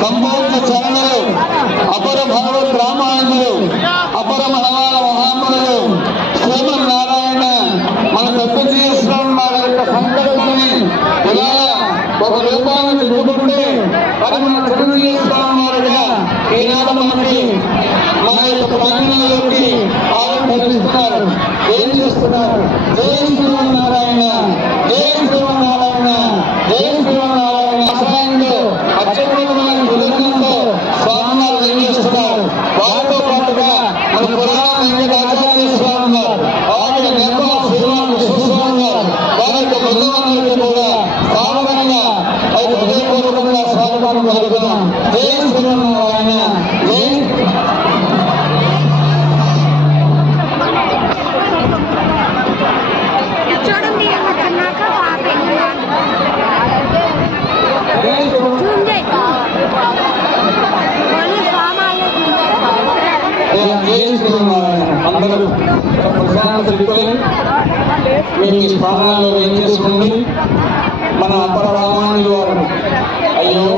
సంపూర్ణ చరణులు అపర భగవత్ రామానుజులు అపర మనవాల మహాత్ములు శ్రీమన్నారాయణ మన తప్పు చేస్తున్నాం వారి యొక్క సంకల్పాన్ని ఇలా ఒక రూపాన్ని దిద్దుకుంటే మరి మన తెలుగు చేస్తున్నాం వారిగా ఈనాడు మనకి మా యొక్క ప్రాంగణంలోకి ఆవిర్భవిస్తున్నారు. ఏం చేస్తున్నారు? జై శ్రీమన్నారాయణ, జై శ్రీమన్నారాయణ, జై శ్రీమన్నారాయణ. ఆశ్రయంలో అత్యున్నతమైన విధానంతో స్వామివారు ఏం చేస్తున్నారు? వారితో పాటుగా మన పురాణ వెంకటాచార్య స్వామి గారు, వారి నిర్మల శ్రీరామ విశ్వస్వామి గారు, వారి యొక్క బృందానికి కూడా సాధారణంగా అది హృదయపూర్వకంగా స్వాగతం కలుగుతున్నాం. జై శ్రీమన్నారాయణ, జై అందరూ మీ స్థానాల్లో ఏం చేసుకోండి. మన అపర రామానుజుల వారు అయ్యో